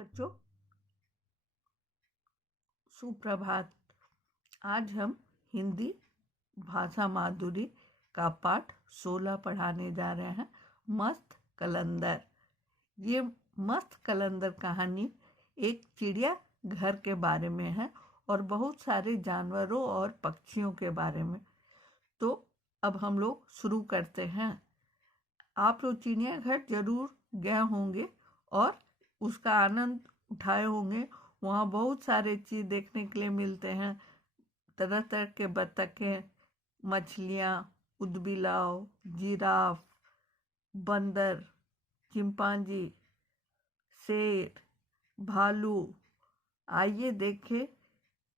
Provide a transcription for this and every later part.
बच्चों, सुप्रभात। आज हम हिंदी भाषा माधुरी का पाठ 16 पढ़ाने जा रहे हैं। मस्त कलंदर। ये मस्त कलंदर कहानी एक चिड़िया घर के बारे में है और बहुत सारे जानवरों और पक्षियों के बारे में। तो अब हम लोग शुरू करते हैं। आप लोग चिड़ियाघर जरूर गए होंगे और उसका आनंद उठाए होंगे। वहाँ बहुत सारे चीज़ देखने के लिए मिलते हैं। तरह तरह के बतखें, मछलियाँ, ऊदबिलाव, जिराफ, बंदर, चिंपांजी, शेर, भालू। आइए देखें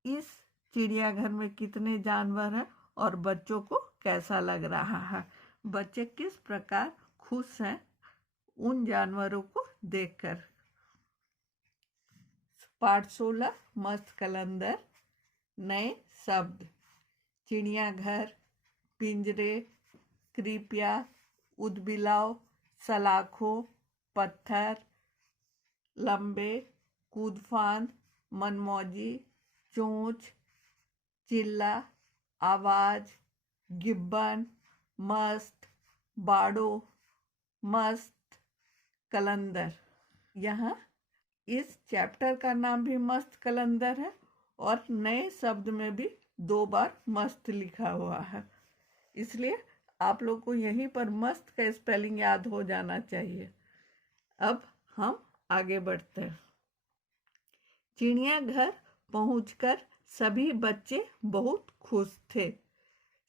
इस चिड़ियाघर में कितने जानवर हैं और बच्चों को कैसा लग रहा है। बच्चे किस प्रकार खुश हैं उन जानवरों को देखकर। पाठ 16 मस्त कलंदर। नए शब्द: चिड़ियाघर, पिंजरे, कृपया, ऊदबिलाव, सलाखों, पत्थर, लंबे, कूदफान, मनमौजी, चोंच, चिल्ला, आवाज, गिब्बन, मस्त, बाड़ो, मस्त कलंदर। यहाँ इस चैप्टर का नाम भी मस्त कलंदर है और नए शब्द में भी 2 बार मस्त लिखा हुआ है, इसलिए आप लोग को यहीं पर मस्त का स्पेलिंग याद हो जाना चाहिए। अब हम आगे बढ़ते हैं। चिड़ियाघर पहुंचकर सभी बच्चे बहुत खुश थे।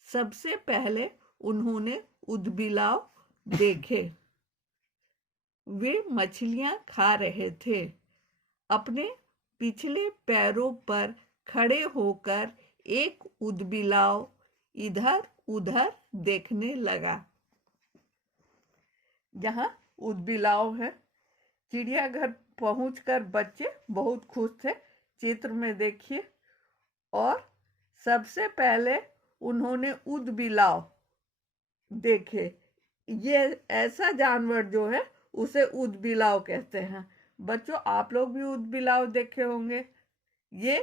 सबसे पहले उन्होंने ऊदबिलाव देखे। वे मछलियां खा रहे थे। अपने पिछले पैरों पर खड़े होकर एक ऊदबिलाव इधर उधर देखने लगा। जहाँ ऊदबिलाव है। चिड़ियाघर पहुंचकर बच्चे बहुत खुश थे। चित्र में देखिए। और सबसे पहले उन्होंने ऊदबिलाव देखे। ये ऐसा जानवर जो है उसे ऊदबिलाव कहते हैं। बच्चों, आप लोग भी ऊदबिलाव देखे होंगे। ये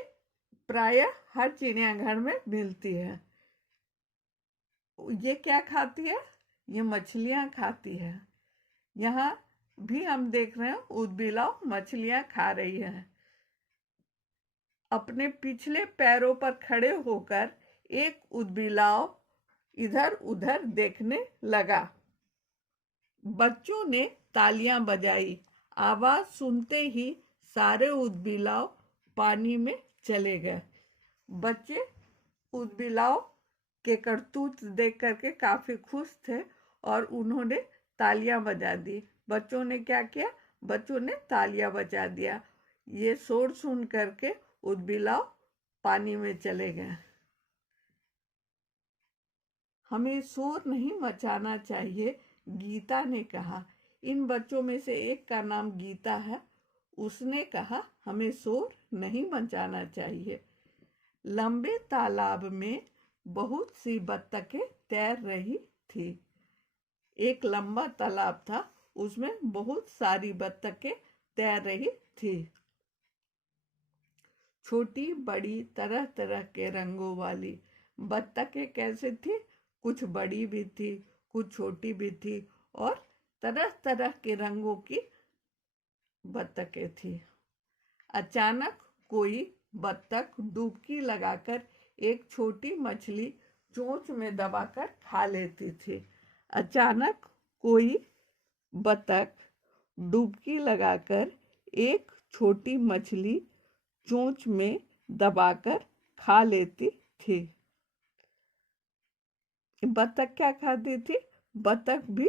प्रायः हर चिड़ियाघर में मिलती है। ये क्या खाती है? ये मछलियां खाती है। यहाँ भी हम देख रहे हैं ऊदबिलाव मछलियां खा रही है। अपने पिछले पैरों पर खड़े होकर एक ऊदबिलाव इधर उधर देखने लगा। बच्चों ने तालियां बजाई। आवाज सुनते ही सारे ऊदबिलाव पानी में चले गए। बच्चे ऊदबिलाव के करतूत देख करके काफी खुश थे और उन्होंने तालियां बजा दी। बच्चों ने क्या किया? बच्चों ने तालियां बजा दिया। ये शोर सुन करके ऊदबिलाव पानी में चले गए। हमें शोर नहीं मचाना चाहिए, गीता ने कहा। इन बच्चों में से एक का नाम गीता है। उसने कहा हमें शोर नहीं मचाना चाहिए। लंबे तालाब में बहुत सी बत्तखें तैर रही थी। एक लंबा तालाब था, उसमें बहुत सारी बत्तखें तैर रही थी। छोटी बड़ी तरह तरह के रंगों वाली बत्तखें कैसे थी? कुछ बड़ी भी थी, कुछ छोटी भी थी और तरह तरह के रंगों की बत्तखें थी। अचानक कोई बत्तख डुबकी लगाकर एक छोटी मछली चोंच में दबाकर खा लेती थी। अचानक कोई बत्तख डुबकी लगाकर एक छोटी मछली चोंच में दबाकर खा लेती थी। बत्तख क्या खाती थी? बत्तख भी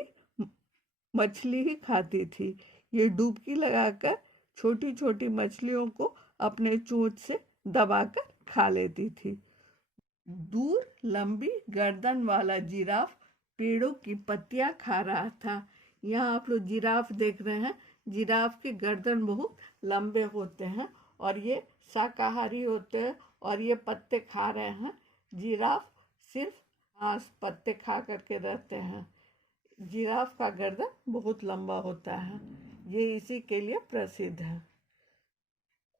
मछली ही खाती थी। ये डुबकी लगाकर छोटी छोटी मछलियों को अपने चोंच से दबाकर खा लेती थी। दूर लंबी गर्दन वाला जिराफ पेड़ों की पत्तियां खा रहा था। यहाँ आप लोग जिराफ देख रहे हैं। जिराफ के गर्दन बहुत लंबे होते हैं और ये शाकाहारी होते हैं और ये पत्ते खा रहे हैं। जिराफ सिर्फ घास पत्ते खा करके रहते हैं। जिराफ का गर्दन बहुत लंबा होता है। ये इसी के लिए प्रसिद्ध है।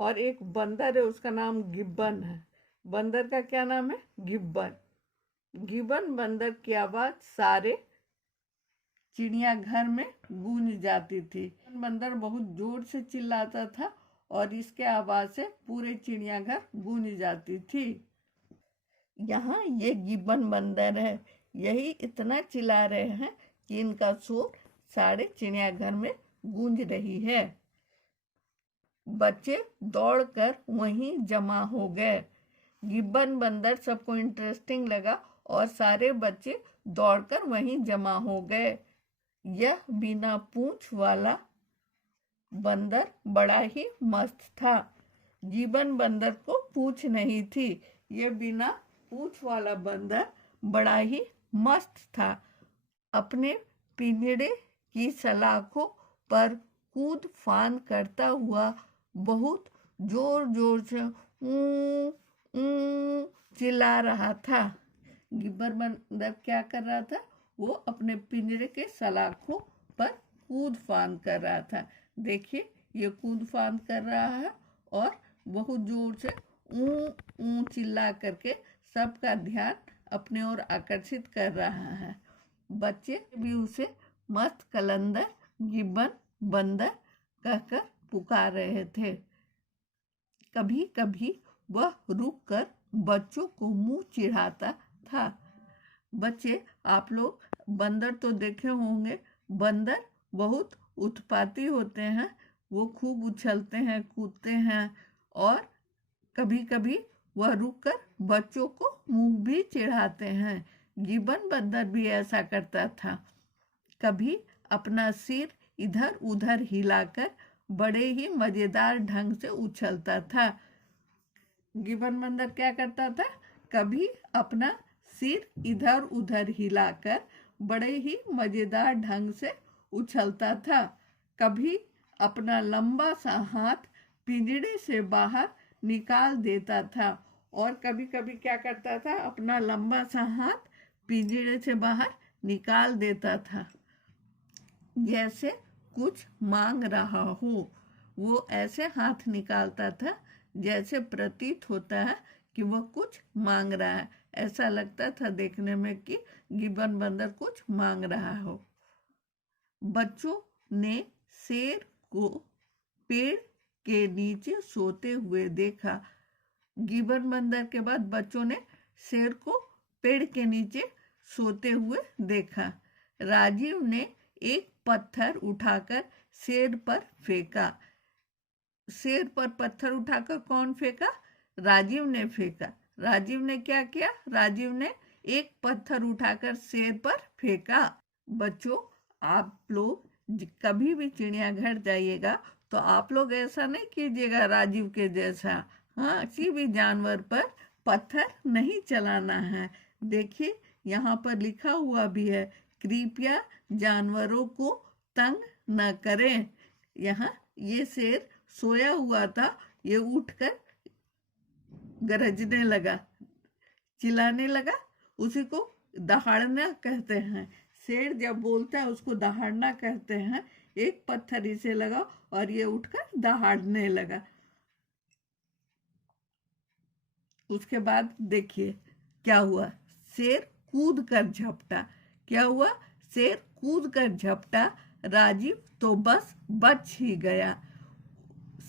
और एक बंदर है, उसका नाम गिब्बन है। बंदर का क्या नाम है? गिब्बन। गिब्बन बंदर की आवाज सारे चिड़ियाघर में गूंज जाती थी। बंदर बहुत जोर से चिल्लाता था और इसके आवाज से पूरे चिड़ियाघर गूंज जाती थी। यहाँ ये गिब्बन बंदर है, यही इतना चिल्ला रहे हैं कि इनका शोर सारे चिड़ियाघर में गूंज रही है। बच्चे दौड़कर वहीं जमा हो गए। गिब्बन बंदर सबको इंटरेस्टिंग लगा और सारे बच्चे दौड़कर वहीं जमा हो गए। यह बिना पूंछ वाला बंदर बड़ा ही मस्त था। गिब्बन बंदर को पूंछ नहीं थी। यह बिना पूंछ वाला बंदर बड़ा ही मस्त था। अपने पिंजड़े की सलाखों पर कूद फांद करता हुआ बहुत जोर जोर से चिल्ला रहा था। गिब्बन बंदर क्या कर रहा था? वो अपने पिंजरे के सलाखों पर कूद फांद कर रहा था। देखिए, ये कूद फांद कर रहा है और बहुत जोर से ऊ चिल्ला करके सबका ध्यान अपने ओर आकर्षित कर रहा है। बच्चे भी उसे मस्त कलंदर गिब्बन बंदर कहकर पुकार रहे थे। कभी कभी वह रुककर बच्चों को मुंह चिढ़ाता था। बच्चे, आप लोग बंदर तो देखे होंगे। बंदर बहुत उत्पाती होते हैं। वो खूब उछलते हैं, कूदते हैं और कभी कभी वह रुककर बच्चों को मुंह भी चिढ़ाते हैं। गिब्बन बंदर भी ऐसा करता था। कभी अपना सिर इधर उधर हिलाकर बड़े ही मजेदार ढंग से उछलता था। गिब्बन बंदर क्या करता था? कभी अपना सिर इधर उधर हिलाकर बड़े ही मजेदार ढंग से उछलता था। कभी अपना लंबा सा हाथ पिंजड़े से बाहर निकाल देता था और कभी कभी क्या करता था? अपना लंबा सा हाथ पिंजड़े से बाहर निकाल देता था, जैसे कुछ मांग रहा हो। वो ऐसे हाथ निकालता था जैसे प्रतीत होता है कि वह कुछ मांग रहा है। ऐसा लगता था देखने में कि गिब्बन बंदर कुछ मांग रहा हो। बच्चों ने शेर को पेड़ के नीचे सोते हुए देखा। गिब्बन बंदर के बाद बच्चों ने शेर को पेड़ के नीचे सोते हुए देखा। राजीव ने एक पत्थर उठाकर शेर पर फेंका। शेर पर पत्थर उठाकर कौन फेंका? राजीव ने फेंका। राजीव ने क्या किया? राजीव ने एक पत्थर उठाकर शेर पर फेंका। बच्चों, आप लोग कभी भी चिड़ियाघर जाइएगा तो आप लोग ऐसा नहीं कीजिएगा राजीव के जैसा। हाँ, किसी भी जानवर पर पत्थर नहीं चलाना है। देखिए, यहाँ पर लिखा हुआ भी है, कृपया जानवरों को तंग न करें। यहाँ ये शेर सोया हुआ था, ये उठकर गरजने लगा, चिल्लाने लगा। उसी को दहाड़ना कहते हैं। शेर जब बोलता है उसको दहाड़ना कहते हैं। एक पत्थर इसे लगा और ये उठकर दहाड़ने लगा। उसके बाद देखिए क्या हुआ। शेर कूद कर झपटा। क्या हुआ? शेर कूद कर झपटा। राजीव तो बस बच ही गया।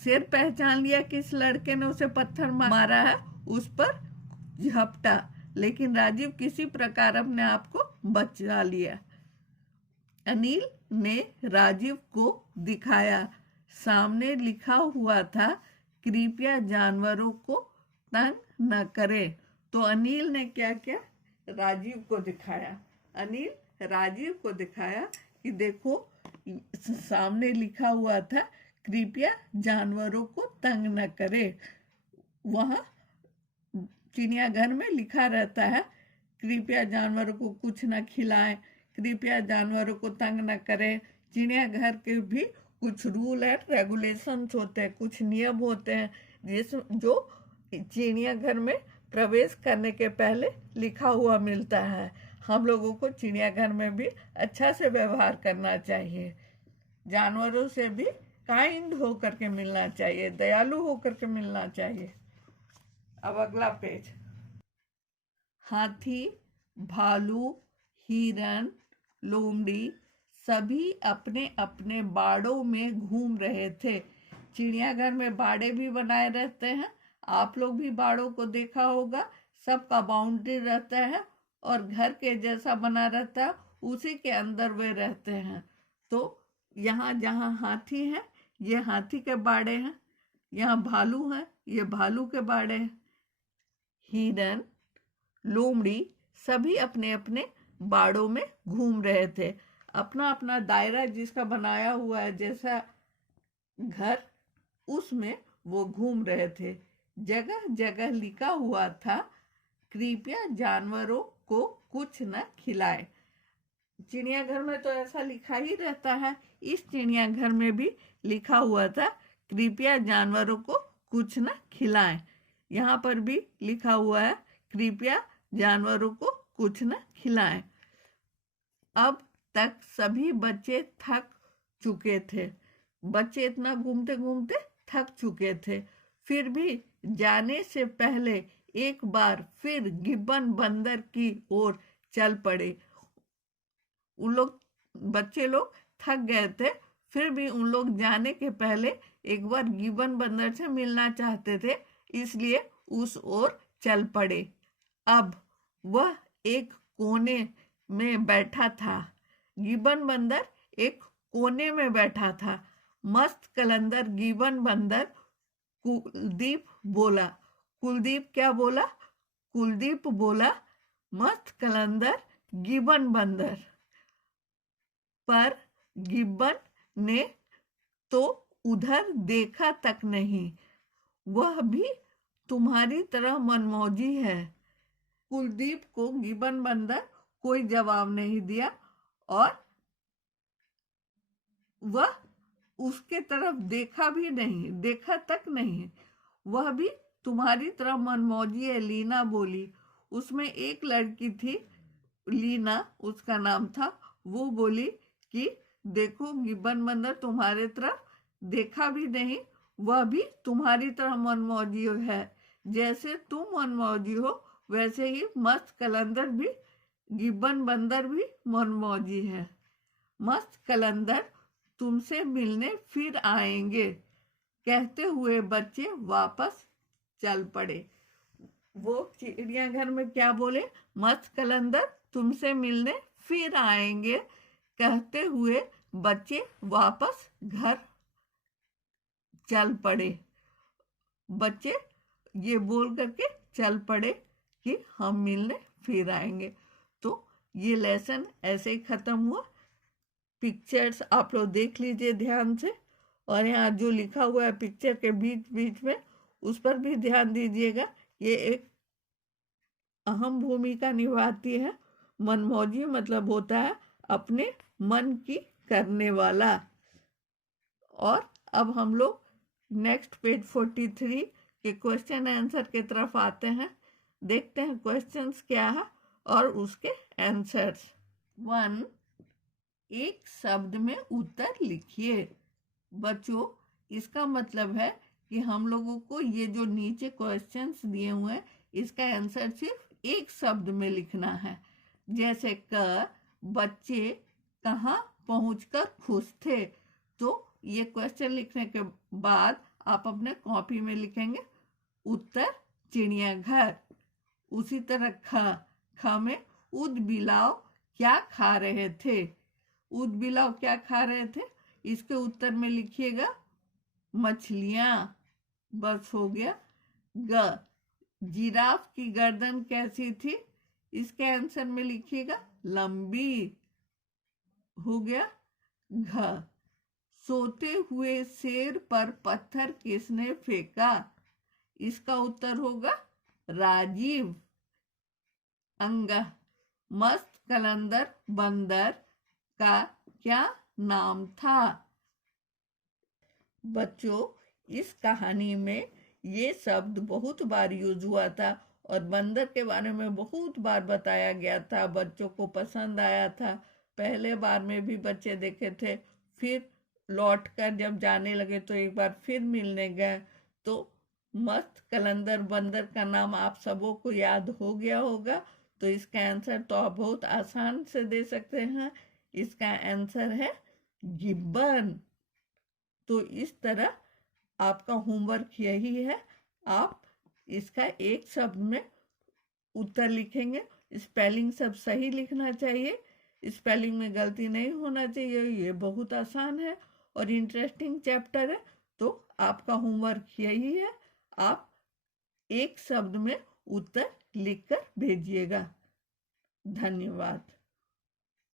शेर पहचान लिया कि इस लड़के ने उसे पत्थर मारा है, उस पर झपटा, लेकिन राजीव किसी प्रकार अपने आप को बचा लिया। अनिल ने राजीव को दिखाया। सामने लिखा हुआ था, कृपया जानवरों को तंग न करें। तो अनिल ने क्या किया? राजीव को दिखाया। अनिल राजीव को दिखाया कि देखो, सामने लिखा हुआ था, कृपया जानवरों को तंग न करें। वहां चिड़ियाघर में लिखा रहता है, कृपया जानवरों को कुछ न खिलाएं, कृपया जानवरों को तंग न करें। चिड़ियाघर के भी कुछ रूल एंड रेगुलेशंस होते हैं, कुछ नियम होते हैं जो चिड़ियाघर में प्रवेश करने के पहले लिखा हुआ मिलता है। हम लोगों को चिड़ियाघर में भी अच्छा से व्यवहार करना चाहिए। जानवरों से भी काइंड होकर के मिलना चाहिए, दयालु होकर के मिलना चाहिए। अब अगला पेज। हाथी, भालू, हिरन, लोमड़ी सभी अपने अपने बाड़ों में घूम रहे थे। चिड़ियाघर में बाड़े भी बनाए रहते हैं, आप लोग भी बाड़ों को देखा होगा। सबका बाउंड्री रहता है और घर के जैसा बना रहता है, उसी के अंदर वे रहते हैं। तो यहाँ जहाँ हाथी है ये हाथी के बाड़े हैं, यहाँ भालू है ये भालू के बाड़े हैं। हिरन, लोमड़ी सभी अपने अपने बाड़ों में घूम रहे थे। अपना अपना दायरा जिसका बनाया हुआ है जैसा घर, उसमें वो घूम रहे थे। जगह जगह लिखा हुआ था, कृपया जानवरों को कुछ न खिलाए। चिड़ियाघर में तो ऐसा लिखा ही रहता है, इस चिड़ियाघर में भी लिखा हुआ था, कृपया जानवरों को कुछ न खिलाएं। यहाँ पर भी लिखा हुआ है, कृपया जानवरों को कुछ न खिलाएं। अब तक सभी बच्चे थक चुके थे। बच्चे इतना घूमते घूमते थक चुके थे, फिर भी जाने से पहले एक बार फिर गिब्बन बंदर की ओर चल पड़े। उन लोग बच्चे लोग थक गए थे, फिर भी उन लोग जाने के पहले एक बार गिब्बन बंदर से मिलना चाहते थे, इसलिए उस ओर चल पड़े। अब वह एक कोने में बैठा था। गिब्बन बंदर एक कोने में बैठा था। मस्त कलंदर गिब्बन बंदर कुलदीप बोला। कुलदीप क्या बोला? कुलदीप बोला, मस्त कलंदर गिब्बन बंदर। पर गिब्बन ने तो उधर देखा तक नहीं, वह भी तुम्हारी तरह मनमौजी है। कुलदीप को गिब्बन बंदर कोई जवाब नहीं दिया और वह उसके तरफ देखा भी नहीं, देखा तक नहीं। वह भी तुम्हारी तरह मनमौजी है, लीना बोली। उसमें एक लड़की थी, लीना उसका नाम था। वो बोली कि देखो गिब्बन बंदर तुम्हारे तरफ देखा भी नहीं, वह भी तुम्हारी तरह मनमौजी है। जैसे तुम मनमौजी हो वैसे ही मस्त कलंदर भी, गिब्बन बंदर भी मनमौजी है। मस्त कलंदर तुमसे मिलने फिर आएंगे, कहते हुए बच्चे वापस चल पड़े। वो चिड़ियाघर में क्या बोले? मस्त कलंदर तुमसे मिलने फिर आएंगे, कहते हुए बच्चे वापस घर चल पड़े। बच्चे ये बोल करके चल पड़े कि हम मिलने फिर आएंगे। तो ये लेसन ऐसे ही खत्म हुआ। पिक्चर्स आप लोग देख लीजिए ध्यान से, और यहाँ जो लिखा हुआ है पिक्चर के बीच बीच में उस पर भी ध्यान दीजिएगा। ये एक अहम भूमिका निभाती है। मनमौजी मतलब होता है अपने मन की करने वाला। और अब हम लोग नेक्स्ट पेज 43 के क्वेश्चन आंसर की तरफ आते हैं। देखते हैं क्वेश्चंस क्या है और उसके आंसर्स। 1, एक शब्द में उत्तर लिखिए। बच्चों, इसका मतलब है कि हम लोगों को ये जो नीचे क्वेश्चंस दिए हुए हैं इसका आंसर सिर्फ एक शब्द में लिखना है। जैसे बच्चे कहाँ पहुंचकर खुश थे, तो ये क्वेश्चन लिखने के बाद आप अपने कॉपी में लिखेंगे उत्तर चिड़ियाघर। उसी तरह ख में उद बिलाव क्या खा रहे थे। उद बिलाव क्या खा रहे थे, इसके उत्तर में लिखिएगा मछलियां। बस हो गया। जिराफ की गर्दन कैसी थी, इसके आंसर में लिखिएगा लंबी। हो गया। सोते हुए शेर पर पत्थर किसने फेंका, इसका उत्तर होगा राजीव। मस्त कलंदर बंदर का क्या नाम था। बच्चों, इस कहानी में ये शब्द बहुत बार यूज हुआ था और बंदर के बारे में बहुत बार बताया गया था। बच्चों को पसंद आया था। पहले बार में भी बच्चे देखे थे, फिर लौट कर जब जाने लगे तो एक बार फिर मिलने गए, तो मस्त कलंदर बंदर का नाम आप सबों को याद हो गया होगा। तो इसका आंसर तो आप बहुत आसान से दे सकते हैं, इसका आंसर है गिब्बन। तो इस तरह आपका होमवर्क यही है, आप इसका एक शब्द में उत्तर लिखेंगे। स्पेलिंग सब सही लिखना चाहिए, स्पेलिंग में गलती नहीं होना चाहिए। ये बहुत आसान है और इंटरेस्टिंग चैप्टर है। तो आपका होमवर्क यही है, आप एक शब्द में उत्तर लिखकर भेजिएगा। धन्यवाद।